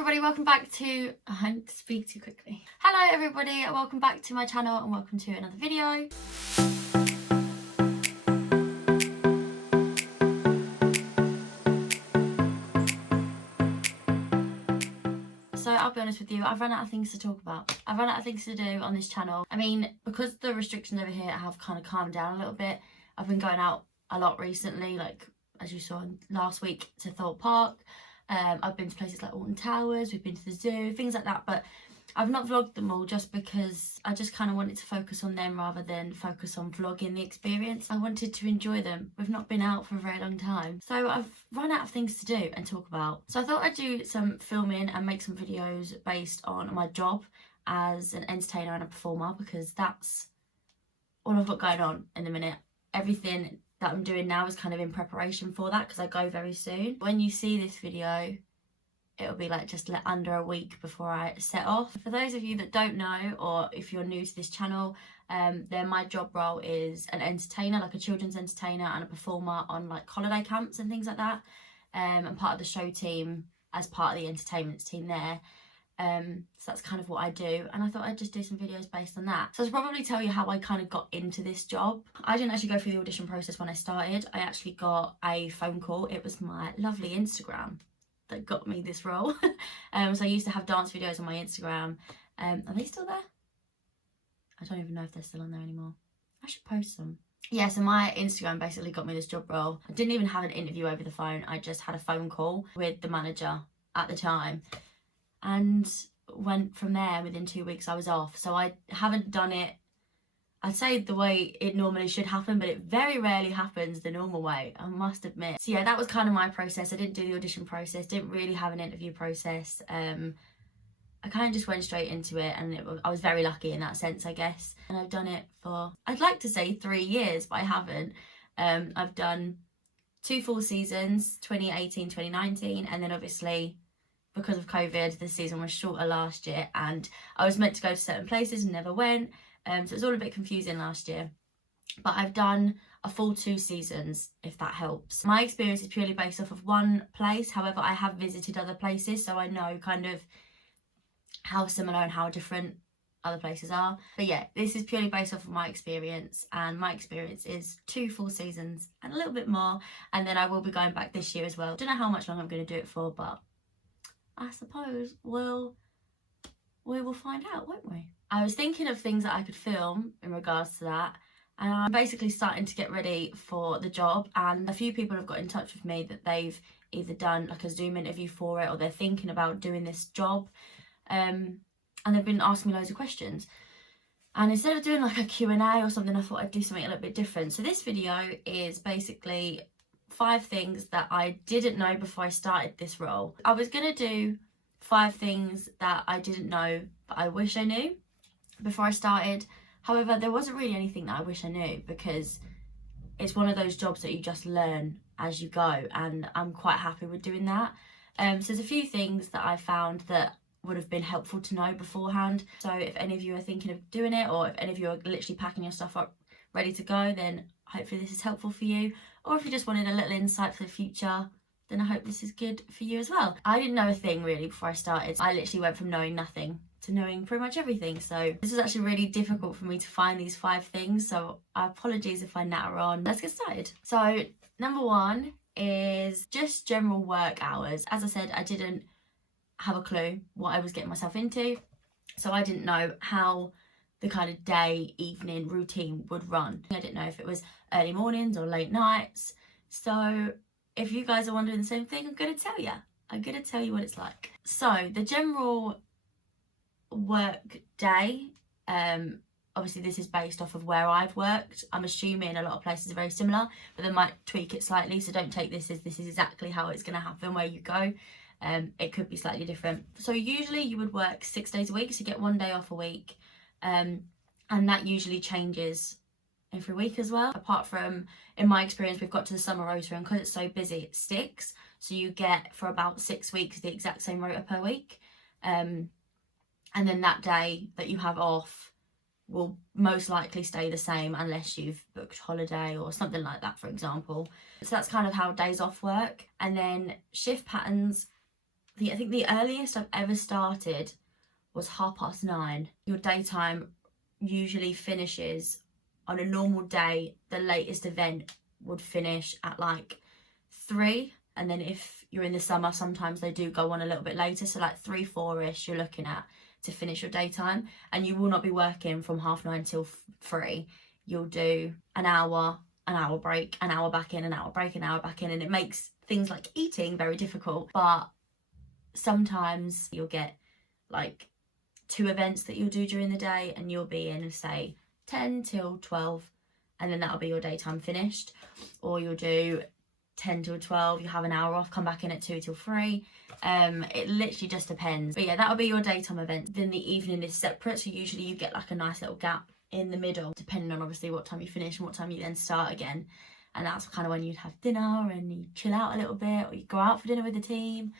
everybody, welcome back to... I don't speak too quickly. Hello everybody, welcome back to my channel and welcome to another video. So I'll be honest with you, I've run out of things to talk about. I've run out of things to do on this channel. I mean, because the restrictions over here have kind of calmed down a little bit, I've been going out a lot recently, like as you saw last week, to Thorpe Park. I've been to places like Alton Towers, we've been to the zoo, things like that, but I've not vlogged them all just because I just kind of wanted to focus on them rather than focus on vlogging the experience. I wanted to enjoy them. We've not been out for a very long time, so I've run out of things to do and talk about. So I thought I'd do some filming and make some videos based on my job as an entertainer and a performer, because that's all I've got going on in the minute. Everything that I'm doing now is kind of in preparation for that, because I go very soon. When you see this video, it'll be like just under a week before I set off. For those of you that don't know, or if you're new to this channel, then my job role is an entertainer, like a children's entertainer and a performer on like holiday camps and things like that. I'm part of the show team as part of the entertainment team there. So that's kind of what I do, and I thought I'd just do some videos based on that. So I'll probably tell you how I kind of got into this job. I didn't actually go through the audition process when I started. I actually got a phone call. It was my lovely Instagram that got me this role. So I used to have dance videos on my Instagram. Are they still there? I don't even know if they're still on there anymore. I should post them. Yeah, so my Instagram basically got me this job role. I didn't even have an interview over the phone. I just had a phone call with the manager at the time, and went from there. Within 2 weeks I was off. So I haven't done it, I'd say, the way it normally should happen, but it very rarely happens the normal way, I must admit. So yeah, that was kind of my process. I didn't do the audition process, didn't really have an interview process. I kind of just went straight into it, and I was very lucky in that sense, I guess. And I've done it for, I'd like to say 3 years, but I haven't. I've done 2 full seasons, 2018, 2019, and then obviously because of COVID, the season was shorter last year, and I was meant to go to certain places and never went. So it was all a bit confusing last year. But I've done a full 2 seasons, if that helps. My experience is purely based off of one place. However, I have visited other places, so I know kind of how similar and how different other places are. But yeah, this is purely based off of my experience, and my experience is 2 full seasons and a little bit more. And then I will be going back this year as well. Don't know how much longer I'm going to do it for, but I suppose we will find out, won't we? I was thinking of things that I could film in regards to that, and I'm basically starting to get ready for the job. And a few people have got in touch with me that they've either done like a Zoom interview for it, or they're thinking about doing this job, and they've been asking me loads of questions. And instead of doing like a Q&A or something, I thought I'd do something a little bit different. So this video is basically 5 things that I didn't know before I started this role. I was gonna do 5 things that I didn't know but I wish I knew before I started. However, there wasn't really anything that I wish I knew, because it's one of those jobs that you just learn as you go, and I'm quite happy with doing that. So there's a few things that I found that would have been helpful to know beforehand. So if any of you are thinking of doing it, or if any of you are literally packing your stuff up ready to go, then hopefully this is helpful for you. Or if you just wanted a little insight for the future, then I hope this is good for you as well. I didn't know a thing really before I started. I literally went from knowing nothing to knowing pretty much everything. So this was actually really difficult for me to find these 5 things. So apologies if I natter on. Let's get started. So number 1 is just general work hours. As I said, I didn't have a clue what I was getting myself into. So I didn't know how the kind of day, evening routine would run. I didn't know if it was early mornings or late nights. So if you guys are wondering the same thing, I'm going to tell you. I'm going to tell you what it's like. So the general work day, obviously this is based off of where I've worked. I'm assuming a lot of places are very similar, but they might tweak it slightly. So don't take this as this is exactly how it's going to happen where you go. It could be slightly different. So usually you would work 6 days a week, so you get 1 day off a week. And that usually changes every week as well. Apart from, in my experience, we've got to the summer rota, and because it's so busy, it sticks. So you get for about 6 weeks the exact same rota per week. And then that day that you have off will most likely stay the same unless you've booked holiday or something like that, for example. So that's kind of how days off work. And then shift patterns I think the earliest I've ever started was 9:30. Your daytime usually finishes on a normal day. The latest event would finish at like 3, and then if you're in the summer, sometimes they do go on a little bit later, so like 3, 4ish you're looking at to finish your daytime. And you will not be working from 9:30 till 3. You'll do an hour break, an hour back in, an hour break, an hour back in, and it makes things like eating very difficult. But sometimes you'll get like 2 events that you'll do during the day, and you'll be in, say, 10 till 12, and then that'll be your daytime finished. Or you'll do 10 till 12, you have an hour off, come back in at 2 till 3. It literally just depends. But yeah, that'll be your daytime event. Then the evening is separate, so usually you get like a nice little gap in the middle, depending on obviously what time you finish and what time you then start again. And that's kind of when you'd have dinner and you chill out a little bit, or you go out for dinner with the team,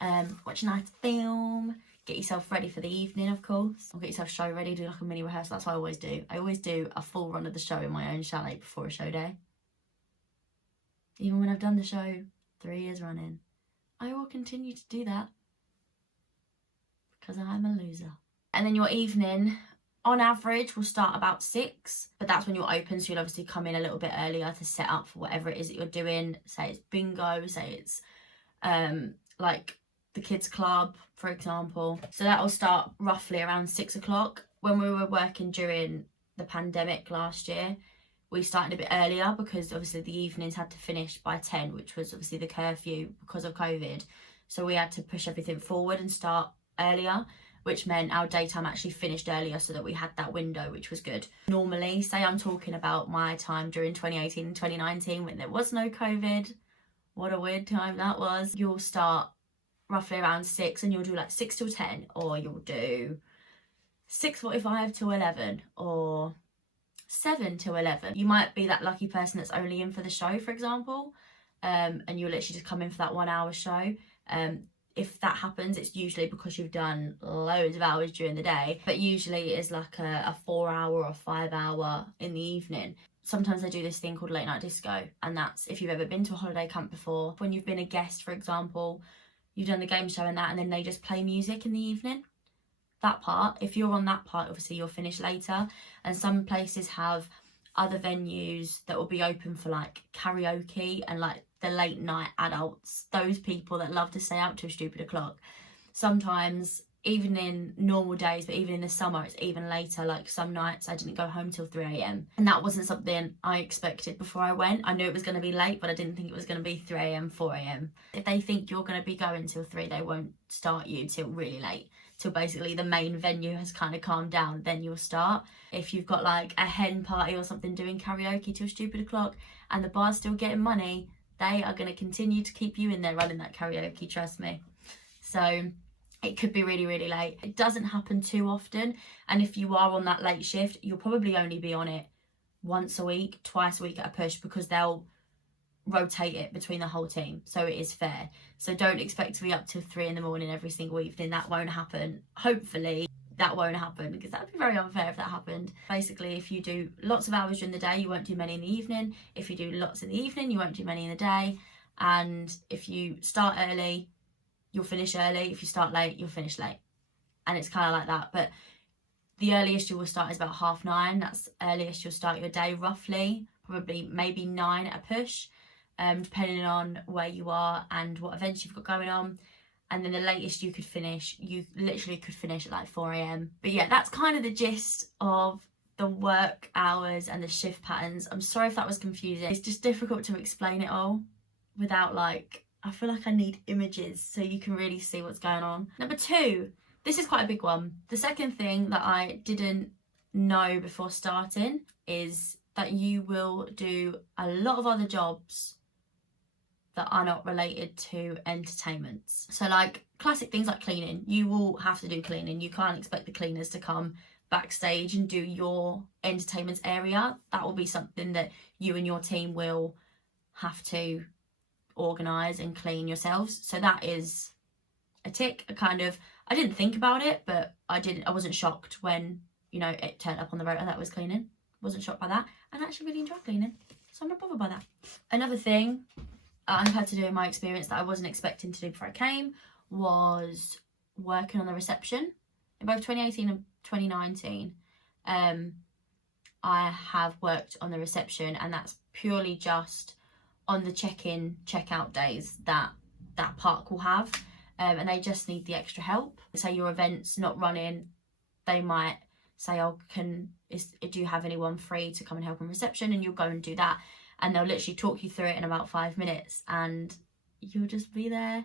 watch a nice film, get yourself ready for the evening, of course, or get yourself show ready, do like a mini rehearsal. That's what I always do. I always do a full run of the show in my own chalet before a show day. Even when I've done the show 3 years running, I will continue to do that because I'm a loser. And then your evening, on average, will start about 6, but that's when you're open, so you'll obviously come in a little bit earlier to set up for whatever it is that you're doing. Say it's bingo, say it's like the kids club, for example. So that will start roughly around 6 o'clock. When we were working during the pandemic last year, we started a bit earlier because obviously the evenings had to finish by 10, which was obviously the curfew because of COVID. So we had to push everything forward and start earlier, which meant our daytime actually finished earlier so that we had that window, which was good. Normally, say I'm talking about my time during 2018 and 2019 when there was no COVID, what a weird time that was. You'll start roughly around 6 and you'll do like 6 till 10, or you'll do 6:45 to 11, or 7 to 11. You might be that lucky person that's only in for the show, for example, and you'll literally just come in for that 1 hour show. If that happens, it's usually because you've done loads of hours during the day, but usually it is like a 4 hour or 5 hour in the evening. Sometimes they do this thing called late night disco, and that's if you've ever been to a holiday camp before. When you've been a guest, for example, you've done the game show and that, and then they just play music in the evening. That part, if you're on that part, obviously you'll finish later. And some places have other venues that will be open for like karaoke and like the late night adults, those people that love to stay out till stupid o'clock. Sometimes, even in normal days, but even in the summer, it's even later. Like some nights I didn't go home till 3 a.m. and that wasn't something I expected before I went. I knew it was going to be late, but I didn't think it was going to be 3 a.m, 4 a.m. If they think you're going to be going till 3, they won't start you till really late, till basically the main venue has kind of calmed down, then you'll start. If you've got like a hen party or something doing karaoke till stupid o'clock and the bar's still getting money, they are going to continue to keep you in there running that karaoke, trust me. So it could be really, really late. It doesn't happen too often, and if you are on that late shift, you'll probably only be on it once a week, twice a week at a push, because they'll rotate it between the whole team, so it is fair. So don't expect to be up till 3 in the morning every single evening. That won't happen. Hopefully that won't happen, because that'd be very unfair if that happened. Basically, if you do lots of hours during the day, you won't do many in the evening. If you do lots in the evening, you won't do many in the day. And if you start early, you'll finish early. If you start late, you'll finish late. And it's kind of like that. But the earliest you will start is about 9:30. That's earliest you'll start your day, roughly. Probably maybe 9 at a push, depending on where you are and what events you've got going on. And then the latest you could finish, you literally could finish at like 4 a.m. But yeah, that's kind of the gist of the work hours and the shift patterns. I'm sorry if that was confusing. It's just difficult to explain it all without like, I feel like I need images so you can really see what's going on. Number 2, this is quite a big one. The second thing that I didn't know before starting is that you will do a lot of other jobs that are not related to entertainments. So like classic things like cleaning, you will have to do cleaning. You can't expect the cleaners to come backstage and do your entertainment area. That will be something that you and your team will have to organise and clean yourselves. So that is a tick. I didn't think about it, but I wasn't shocked when, you know, it turned up on the rotor that was cleaning. Wasn't shocked by that, and I actually really enjoy cleaning, so I'm not bothered by that. Another thing I've had to do in my experience that I wasn't expecting to do before I came was working on the reception. In both 2018 and 2019, I have worked on the reception, and that's purely just on the check-in, check-out days that that park will have, and they just need the extra help. Say your event's not running, they might say, oh, do you have anyone free to come and help on reception? And you'll go and do that, and they'll literally talk you through it in about 5 minutes, and you'll just be there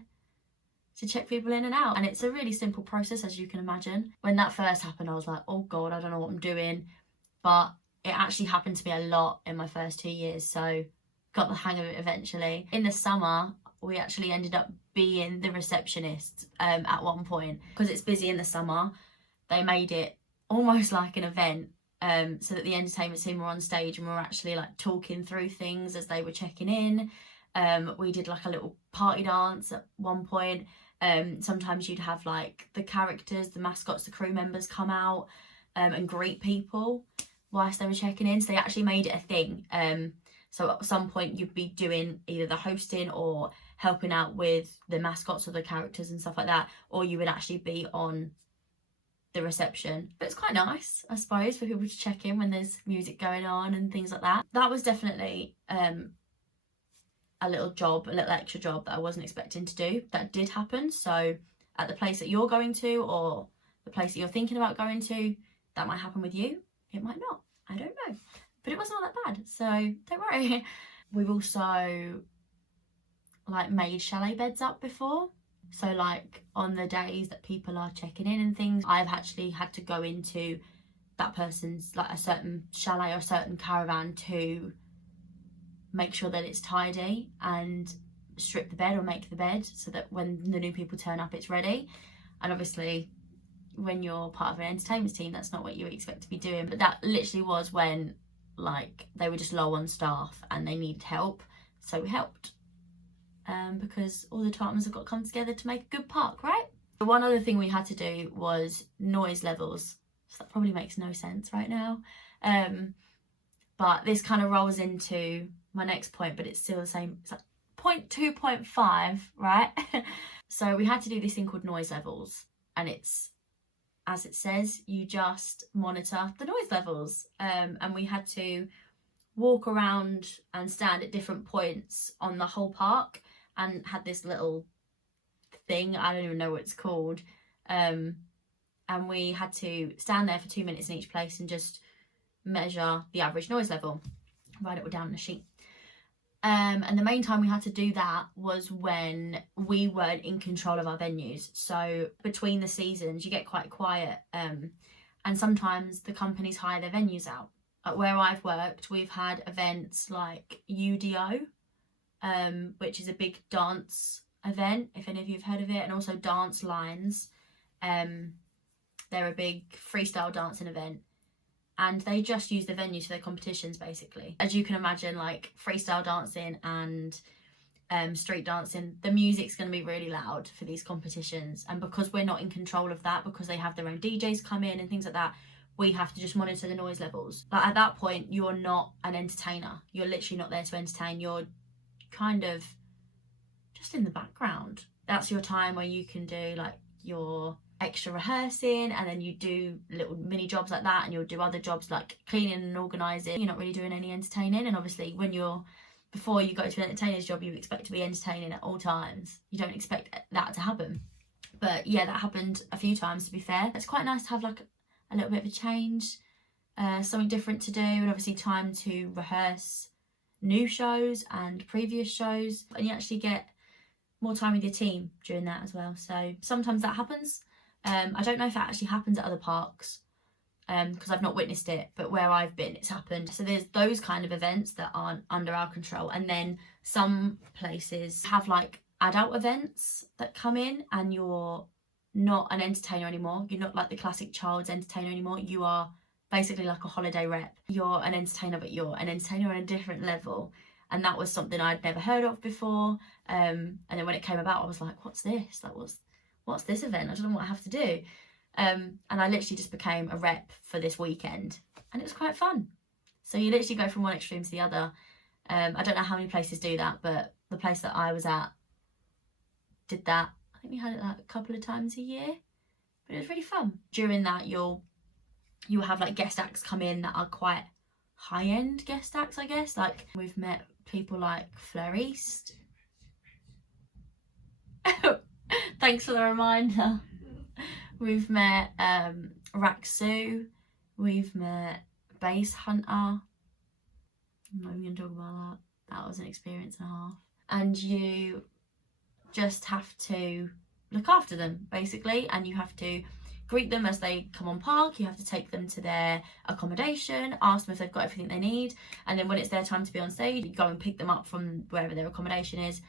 to check people in and out. And it's a really simple process, as you can imagine. When that first happened, I was like, oh God, I don't know what I'm doing. But it actually happened to me a lot in my first 2 years, so got the hang of it eventually. In the summer, we actually ended up being the receptionists at one point. Because it's busy in the summer, they made it almost like an event, so that the entertainment team were on stage and we were actually like talking through things as they were checking in. We did like a little party dance at one point. Sometimes you'd have like the characters, the mascots, the crew members come out and greet people whilst they were checking in. So they actually made it a thing. So at some point you'd be doing either the hosting or helping out with the mascots or the characters and stuff like that, or you would actually be on the reception. But it's quite nice, I suppose, for people to check in when there's music going on and things like that. That was definitely a little extra job that I wasn't expecting to do. That did happen. So at the place that you're going to, or the place that you're thinking about going to, that might happen with you. It might not. I don't know. But it wasn't all that bad, so don't worry. We've also like made chalet beds up before. So like on the days that people are checking in and things, I've actually had to go into that person's, like a certain chalet or a certain caravan, to make sure that it's tidy and strip the bed or make the bed so that when the new people turn up, it's ready. And obviously when you're part of an entertainment team, that's not what you expect to be doing. But that literally was when like they were just low on staff and they needed help, so we helped, because all the departments have got to come together to make a good park, right? The one other thing we had to do was noise levels. So that probably makes no sense right now, but this kind of rolls into my next point, but it's still the same. It's like point 2.5, right? So we had to do this thing called noise levels, and it's, as it says, you just monitor the noise levels, and we had to walk around and stand at different points on the whole park, and had this little thing, I don't even know what it's called, and we had to stand there for 2 minutes in each place and just measure the average noise level, write it all down on a sheet. And the main time we had to do that was when we weren't in control of our venues. So between the seasons, you get quite quiet, and sometimes the companies hire their venues out. Where I've worked, we've had events like UDO, which is a big dance event, if any of you have heard of it, and also Dance Lines. They're a big freestyle dancing event, and they just use the venues for their competitions, basically. As you can imagine, like freestyle dancing and street dancing, the music's going to be really loud for these competitions, and because we're not in control of that, because they have their own DJs come in and things like that, we have to just monitor the noise levels. Like at that point, you're not an entertainer. You're literally not there to entertain. You're kind of just in the background. That's your time where you can do like your extra rehearsing, and then you do little mini jobs like that, and you'll do other jobs like cleaning and organising. You're not really doing any entertaining, and obviously before you go to an entertainer's job, you expect to be entertaining at all times. You don't expect that to happen. But yeah, that happened a few times, to be fair. It's quite nice to have like a little bit of a change, something different to do, and obviously time to rehearse new shows and previous shows, and you actually get more time with your team during that as well. So sometimes that happens. I don't know if that actually happens at other parks, because I've not witnessed it, but where I've been, it's happened. So there's those kind of events that aren't under our control, and then some places have like adult events that come in, and you're not an entertainer anymore. You're not like the classic child's entertainer anymore. You are basically like a holiday rep. You're an entertainer, but you're an entertainer on a different level. And that was something I'd never heard of before. And then when it came about, I was like, what's this? Like, what's this event? I don't know what I have to do. And I literally just became a rep for this weekend, and it was quite fun. So you literally go from one extreme to the other. I don't know how many places do that, but the place that I was at did that. think we had it like a couple of times a year, but it was really fun. During that, you'll have like guest acts come in that are quite high-end guest acts, I guess. Like we've met people like Fleur East. Thanks for the reminder. We've met Raksu. We've met Bass Hunter. I'm not even gonna talk about that. That was an experience and a half. And you just have to look after them basically, and you have to greet them as they come on park. You have to take them to their accommodation, ask them if they've got everything they need, and then when it's their time to be on stage, you go and pick them up from wherever their accommodation is,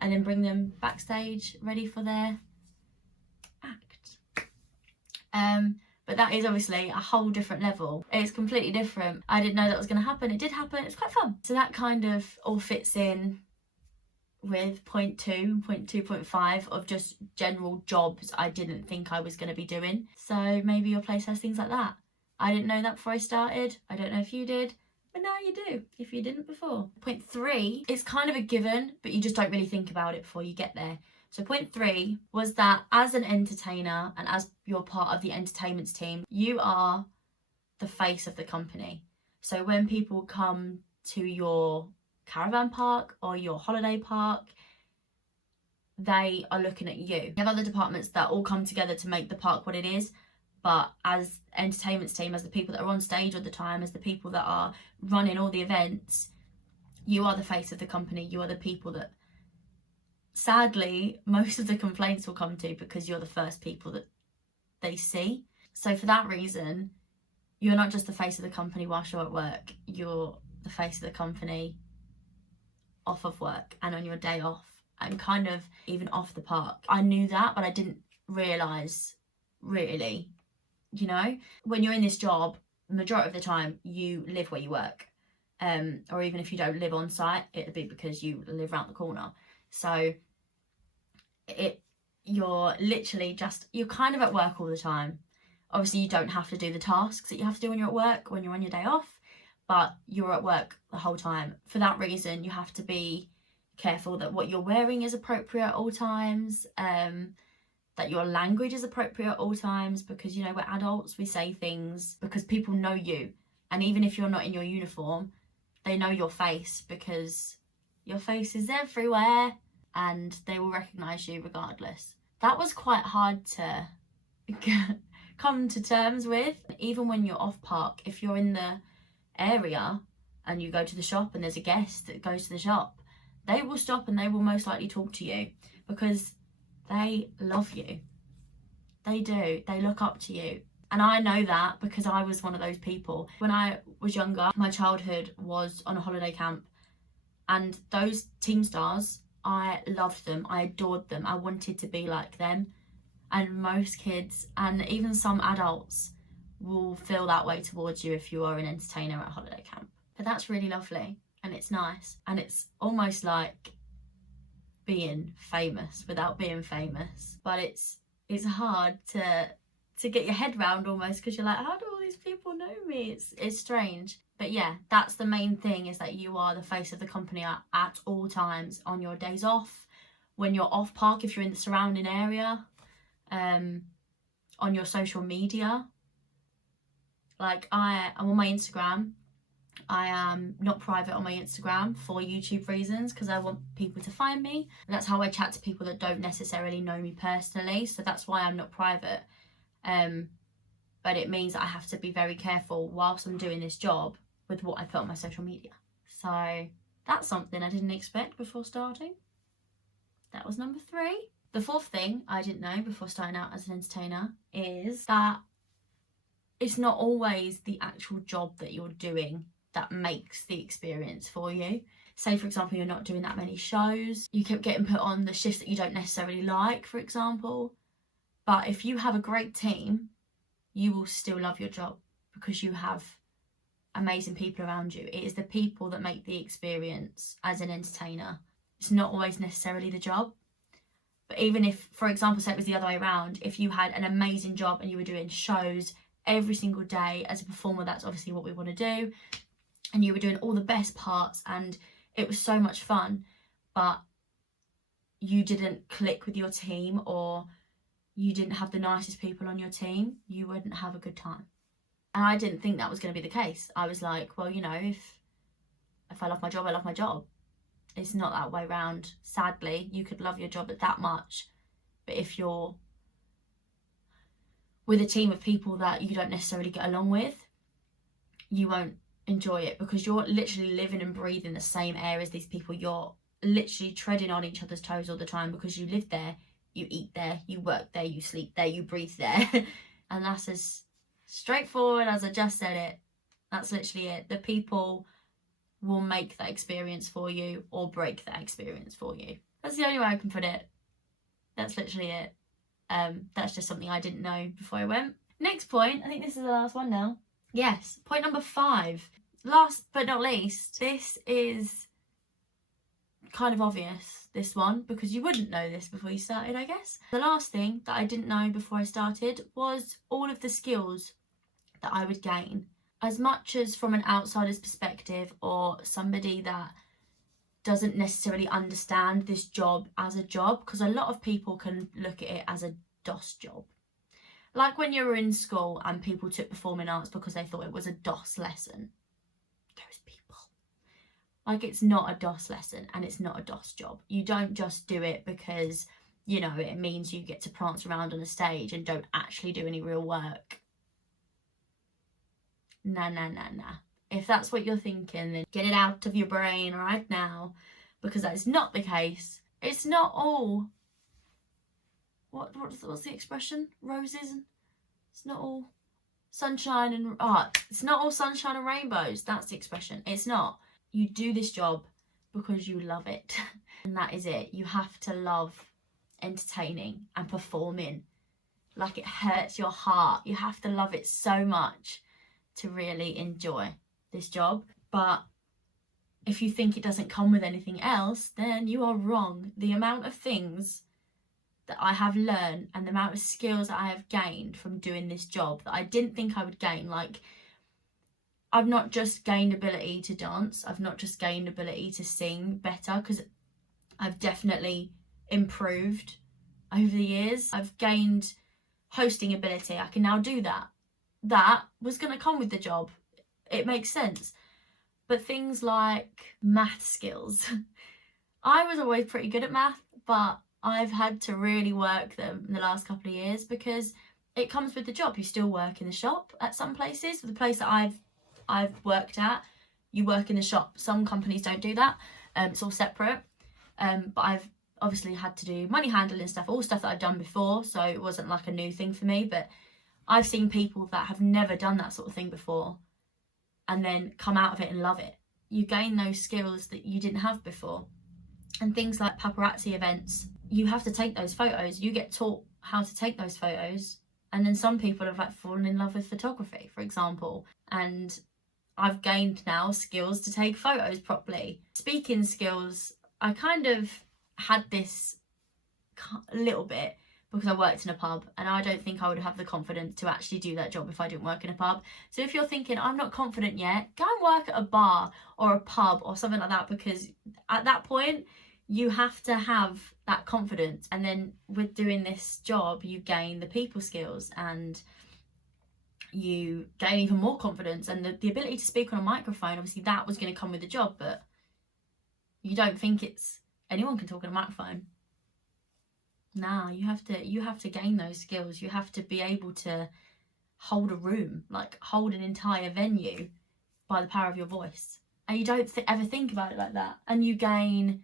and then bring them backstage ready for their act. But that is obviously a whole different level. It's completely different. I didn't know that was going to happen. It did happen. It's quite fun. So that kind of all fits in with point 2 and point 2.5 of just general jobs I didn't think I was going to be doing. So maybe your place has things like that. I didn't know that before I started. I don't know if you did, but now you do if you didn't before. Point 3 is kind of a given, but you just don't really think about it before you get there. So point 3 was that as an entertainer and as you're part of the entertainment team, you are the face of the company. So when people come to your caravan park or your holiday park, they are looking at you. You have other departments that all come together to make the park what it is, but as entertainment team, as the people that are on stage all the time, as the people that are running all the events, you are the face of the company. You are the people that sadly most of the complaints will come to, because you're the first people that they see. So for that reason, you're not just the face of the company whilst you're at work, you're the face of the company off of work and on your day off, and kind of even off the park. I knew that, but I didn't realise really, you know, when you're in this job, the majority of the time you live where you work, or even if you don't live on site, it'd be because you live around the corner. So you're literally just, you're kind of at work all the time. Obviously you don't have to do the tasks that you have to do when you're at work, when you're on your day off, but you're at work the whole time. For that reason, you have to be careful that what you're wearing is appropriate at all times, that your language is appropriate at all times, because, you know, we're adults, we say things because people know you. And even if you're not in your uniform, they know your face, because your face is everywhere and they will recognise you regardless. That was quite hard to come to terms with. Even when you're off park, if you're in the area and you go to the shop and there's a guest that goes to the shop, they will stop and they will most likely talk to you, because they love you. They do. They look up to you. And I know that because I was one of those people. When I was younger, my childhood was on a holiday camp, and those team stars, I loved them. I adored them. I wanted to be like them. And most kids, and even some adults, will feel that way towards you if you are an entertainer at a holiday camp. But that's really lovely, and it's nice, and it's almost like being famous without being famous. But it's hard to get your head round almost, because you're like, how do all these people know me? It's strange. But yeah, that's the main thing, is that you are the face of the company at all times, on your days off, when you're off park, if you're in the surrounding area, on your social media. Like I'm on my Instagram, I am not private on my Instagram for YouTube reasons, because I want people to find me. And that's how I chat to people that don't necessarily know me personally, so that's why I'm not private. But it means that I have to be very careful whilst I'm doing this job with what I put on my social media. So that's something I didn't expect before starting. That was number 3. The 4th thing I didn't know before starting out as an entertainer is that it's not always the actual job that you're doing that makes the experience for you. Say, for example, you're not doing that many shows. You keep getting put on the shifts that you don't necessarily like, for example. But if you have a great team, you will still love your job, because you have amazing people around you. It is the people that make the experience as an entertainer. It's not always necessarily the job. But even if, for example, say it was the other way around, if you had an amazing job and you were doing shows every single day as a performer, that's obviously what we want to do, and you were doing all the best parts and it was so much fun, but you didn't click with your team or you didn't have the nicest people on your team, you wouldn't have a good time. And I didn't think that was going to be the case. I was like, well, you know, if I love my job, I love my job. It's not that way round. Sadly, you could love your job that much, but if you're with a team of people that you don't necessarily get along with, you won't enjoy it, because you're literally living and breathing the same air as these people. You're literally treading on each other's toes all the time, because you live there, you eat there, you work there, you sleep there, you breathe there. And that's as straightforward as I just said it. That's literally it. The people will make that experience for you or break that experience for you. That's the only way I can put it. That's literally it. That's just something I didn't know before I went. Next point, I think this is the last one now. Yes, point number 5. Last but not least, this is kind of obvious, this one, because you wouldn't know this before you started, I guess. The last thing that I didn't know before I started was all of the skills that I would gain. As much as from an outsider's perspective, or somebody that doesn't necessarily understand this job as a job, because a lot of people can look at it as a DOS job. Like when you were in school and people took performing arts because they thought it was a DOS lesson. Those people. Like, it's not a DOS lesson and it's not a DOS job. You don't just do it because, you know, it means you get to prance around on a stage and don't actually do any real work. Nah. If that's what you're thinking, then get it out of your brain right now, because that is not the case. It's not all... What's the expression? Roses? It's not all sunshine and... it's not all sunshine and rainbows. That's the expression. It's not. You do this job because you love it. And that is it. You have to love entertaining and performing. Like, it hurts your heart. You have to love it so much to really enjoy this job. But if you think it doesn't come with anything else, then you are wrong. The amount of things that I have learned and the amount of skills that I have gained from doing this job that I didn't think I would gain. Like, I've not just gained ability to dance, I've not just gained ability to sing better, because I've definitely improved over the years. I've gained hosting ability. I can now do that. That was going to come with the job. It makes sense. But things like math skills, I was always pretty good at math, but I've had to really work them in the last couple of years, because it comes with the job. You still work in the shop at some places. The place that I've worked at, you work in the shop. Some companies don't do that. It's all separate. But I've obviously had to do money handling stuff, all stuff that I've done before, so it wasn't like a new thing for me. But I've seen people that have never done that sort of thing before and then come out of it and love it. You gain those skills that you didn't have before. And things like paparazzi events, you have to take those photos. You get taught how to take those photos. And then some people have like fallen in love with photography, for example. And I've gained now skills to take photos properly. Speaking skills, I kind of had this a little bit because I worked in a pub, and I don't think I would have the confidence to actually do that job if I didn't work in a pub. So if you're thinking, I'm not confident yet, go and work at a bar or a pub or something like that, because at that point, you have to have that confidence. And then with doing this job, you gain the people skills and you gain even more confidence, and the ability to speak on a microphone. Obviously that was going to come with the job, but you don't think it's anyone can talk on a microphone. Nah, you have to gain those skills. You have to be able to hold a room, like hold an entire venue by the power of your voice. And you don't ever think about it like that. And you gain,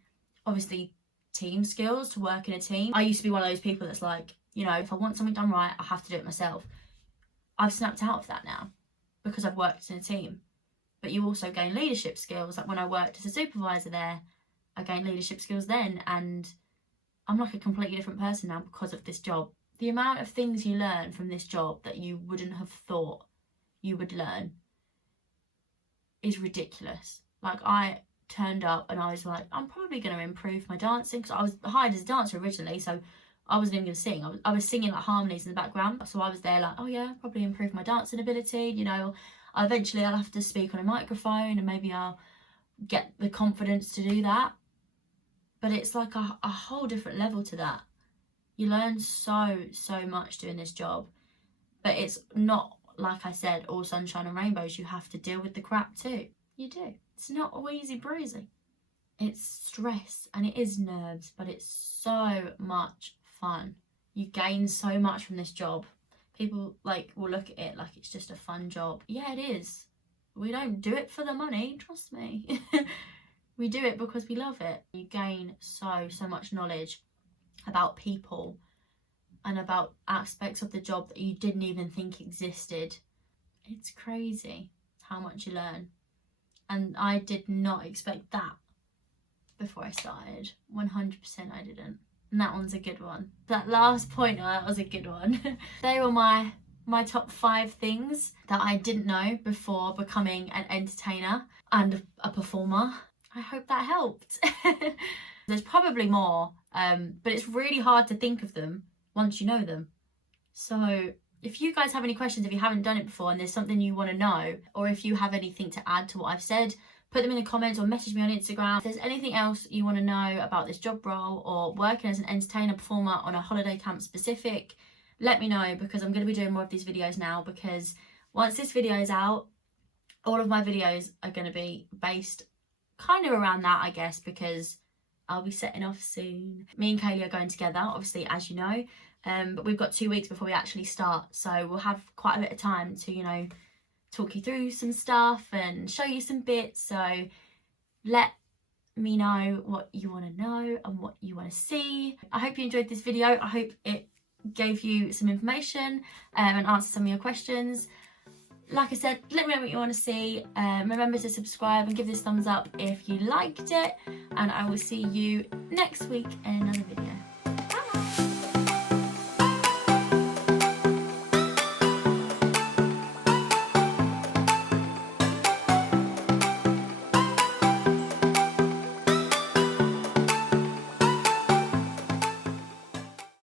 obviously, team skills to work in a team. I used to be one of those people that's like, you know, if I want something done right, I have to do it myself. I've snapped out of that now because I've worked in a team. But you also gain leadership skills. Like when I worked as a supervisor there, I gained leadership skills then, and I'm like a completely different person now because of this job. The amount of things you learn from this job that you wouldn't have thought you would learn is ridiculous. Like, I turned up and I was like, I'm probably going to improve my dancing, because I was hired as a dancer originally, so I wasn't even going to sing. I was singing like harmonies in the background, so I was there like, oh yeah, probably improve my dancing ability, you know. Eventually I'll have to speak on a microphone and maybe I'll get the confidence to do that. but it's like a whole different level to that. You learn so much doing this job, but it's not, like I said, all sunshine and rainbows. You have to deal with the crap too. You do. It's not all easy breezy. It's stress and it is nerves, but it's so much fun. You gain so much from this job. People like will look at it like it's just a fun job. Yeah, it is. We don't do it for the money, trust me. We do it because we love it. You gain so much knowledge about people and about aspects of the job that you didn't even think existed. It's crazy how much you learn. And I did not expect that before I started. 100% I didn't. And that one's a good one. That last point, that was a good one. They were my top 5 things that I didn't know before becoming an entertainer and a performer. I hope that helped. There's probably more, but it's really hard to think of them once you know them. So if you guys have any questions, if you haven't done it before and there's something you want to know, or if you have anything to add to what I've said, put them in the comments or message me on Instagram. If there's anything else you want to know about this job role or working as an entertainer performer on a holiday camp specific, let me know, because I'm going to be doing more of these videos now, because once this video is out, all of my videos are going to be based kind of around that, I guess, because I'll be setting off soon. Me and Kaylee are going together, obviously, as you know, but we've got 2 weeks before we actually start, so we'll have quite a bit of time to, you know, talk you through some stuff and show you some bits. So let me know what you want to know and what you want to see. I hope you enjoyed this video. I hope it gave you some information and answered some of your questions. Like I said, let me know what you want to see. Remember to subscribe and give this thumbs up if you liked it, and I will see you next week in another video.